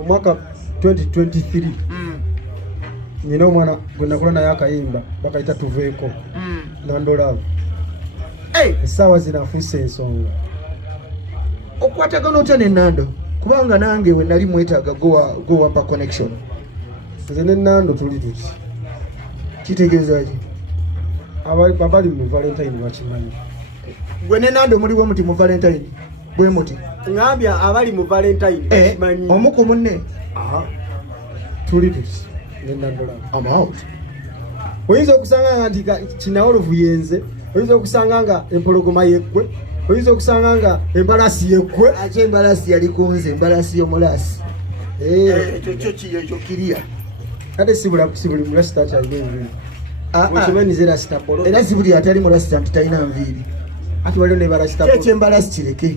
omwaka 2023 nina omwana gwe nakola naye akayimba bakayita tuveeko nandorlove. Essaawa zinafuuse ensonga okwatagana otya ne Nando kubanga nange we nali mwetaaga go wampa connection. nze ne Nando tuli tuti kitegeeza ki abali mu Valentine bakimanyi. gwe ne Nando muliwo muti mu Valentine bwe muti ngambya abali mu Valentine bakimanyi. Omu ku munne tuli tuti ne Nandorlove. I'm out. Oyinza okusanga nga nti kinawolovu yenze, oyinza okusanga nga empologoma yeggwe, oyinza okusanga nga embalasi yeggwe. Ate embalasi yali kunze, embalasi y'omulasi. Ekyo kirya. Kade si buli mulasita akyalina enviiri. Okimanyi ze lasita polo. Era si buli atali mulasita nti talina nviiri. Ati waliwo ne balasita polo. Ekyo embalasi kireke.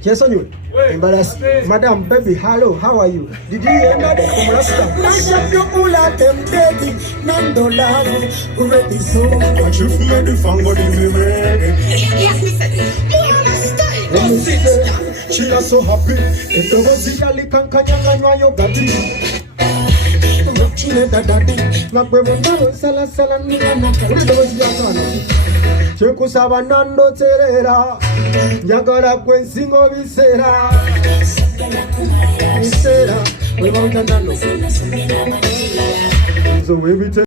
Kyesonyiwe. Embalasi. Madam, baby, hello, how are you? Did you hear that? Omulasita. Chiefmedie fango di me ready. Yes, me say. She is so happy. Etogozi yali kankanya nywayo gati. Chine dadadi. Ngakwe mbalo sala sala nina. Etogozi yakana. Chekusaba Nando terera. Njagala kwensingo bisera. Bisera. We want Nando. So we